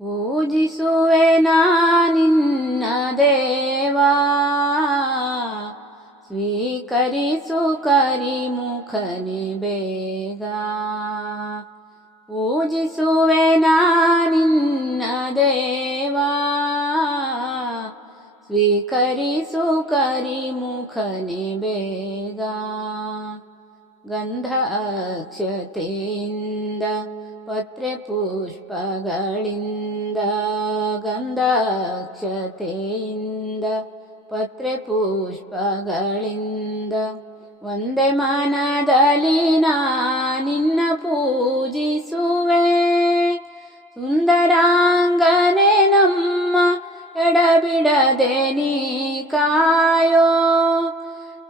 ಪೂಜಿಸುವೆ ನಿನ್ನ ದೇವಾ, ಸ್ವೀಕರಿಸು ಕರಿಮುಖನೆ ಬೇಗ. ಪೂಜಿಸುವೆ ನಿನ್ನ ದೇವಾ, ಸ್ವೀಕರಿಸು ಕರಿಮುಖನೆ ಬೇಗ. ಗಂಧ ಅಕ್ಷತೆಯಿಂದ ಪತ್ರೆ ಪುಷ್ಪಗಳಿಂದ, ಗಂಧ ಅಕ್ಷತೆಯಿಂದ ಪತ್ರೆ ಪುಷ್ಪಗಳಿಂದ ಒಂದೇ ಮನದಲ್ಲಿ ನಿನ್ನ ಪೂಜಿಸುವೆ. ಸುಂದರಾಂಗನೆ ನಮ್ಮ ಎಡಬಿಡದೆ ನೀ ಕಾಯೋ,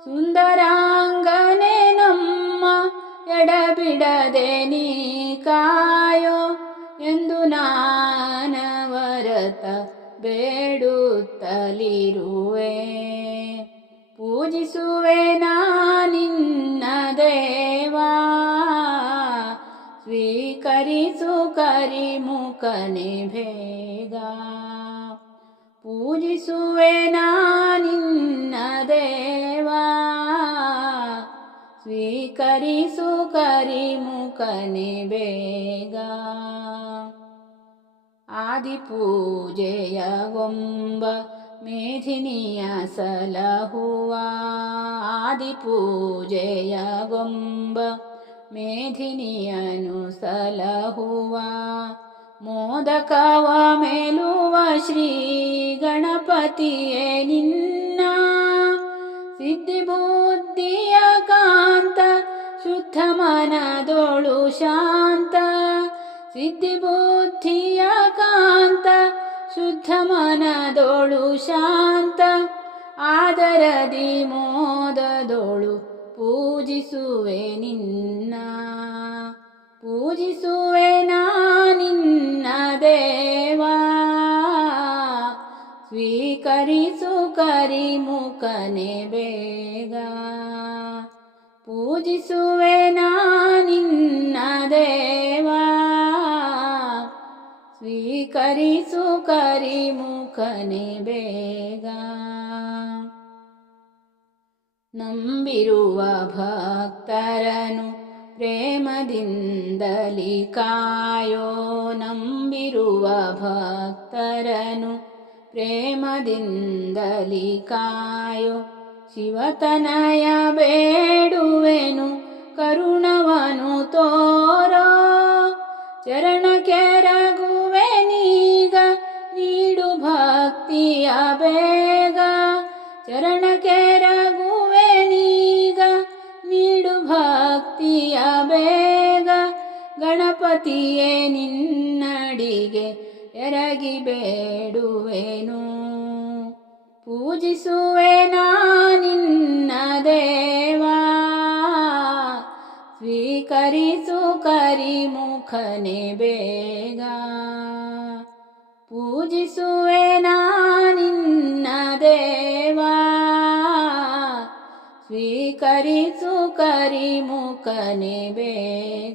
ಸುಂದರಾಂಗನೆ ನಮ್ಮ ಎಡಬಿಡದೆ ನೀ ಕಾಯೋ ಎಂದು ನಾನವರತ ಬೇಡುತ್ತಲಿರುವೆ. ಪೂಜಿಸುವೆ ನಿನ್ನ ದೇವಾ, ಸ್ವೀಕರಿಸು ಕರಿಮುಖನೆ ಬೇಗ. ಪೂಜಿಸುವೆ ನಿನ್ನ ದೇವಾ, ಸ್ವೀಕರಿಸು ಕರಿಮುಖನೆ ಬೇಗ. ಆದಿಪೂಜೆಯ ಗೊಂಬ ಮೇಧಿನಿಯ ಸಲಹುವ, ಆದಿಪೂಜೆಯ ಗೊಂಬ ಮೇಧಿನಿಯನು ಸಲಹುವ. ಮೋದಕವ ಮೇಲುವ ಶ್ರೀ ಗಣಪತಿಯೇ ನಿನ್ನ, ಸಿದ್ಧಿ ಬುದ್ಧಿಯ ಕಾಂತ ಶುದ್ಧ ಮನದೊಳು ಶಾಂತ. ಸಿದ್ಧಿ ಬುದ್ಧಿಯ ಕಾಂತ ಶುದ್ಧ ಮನದೊಳು ಶಾಂತ. ಆದರದಿ ಮೋದದೊಳು ಪೂಜಿಸುವೆ ನಿನ್ನ. ಪೂಜಿಸುವೆ ನಿನ್ನ ದೇವಾ, ಸ್ವೀಕರಿಸು ಕರಿಮುಖನೆ ಬೇಗ. ಪೂಜಿಸುವೆ ನಿನ್ನ ದೇವಾ, ಸ್ವೀಕರಿಸು ಕರಿಮುಖನೆ ಬೇಗ. ನಂಬಿರುವ ಭಕ್ತರನು ಪ್ರೇಮದಿಂದಲಿ ಕಾಯೋ, ನಂಬಿರುವ ಭಕ್ತರನು ಪ್ರೇಮದಿಂದಲಿ ಕಾಯೋ. ಶಿವತನಯ ಬೇಡುವೆನು ಕರುಣವನು ತೋರೋ, ಚರಣಕ್ಕೆ ರಘುವೆನೀಗ ನೀಡು ಭಕ್ತಿಯ ಬೇಗ. ಚರಣಕ್ಕೆ ರಘುವೆನೀಗ ನೀಡು ಭಕ್ತಿಯ ಬೇಗ. ಗಣಪತಿಯೇ ನಿನ್ನಡಿಗೆ ಎರಗಿ ಬೇಡುವೆನು. ಪೂಜಿಸುವೆ ನಿನ್ನ ದೇವಾ, ಸ್ವೀಕರಿಸು ಕರಿಮುಖನೆ ಬೇಗ. ಪೂಜಿಸುವೆ ನಿನ್ನ ದೇವಾ, ಸ್ವೀಕರಿಸು ಕರಿಮುಖನೆ ಬೇಗ.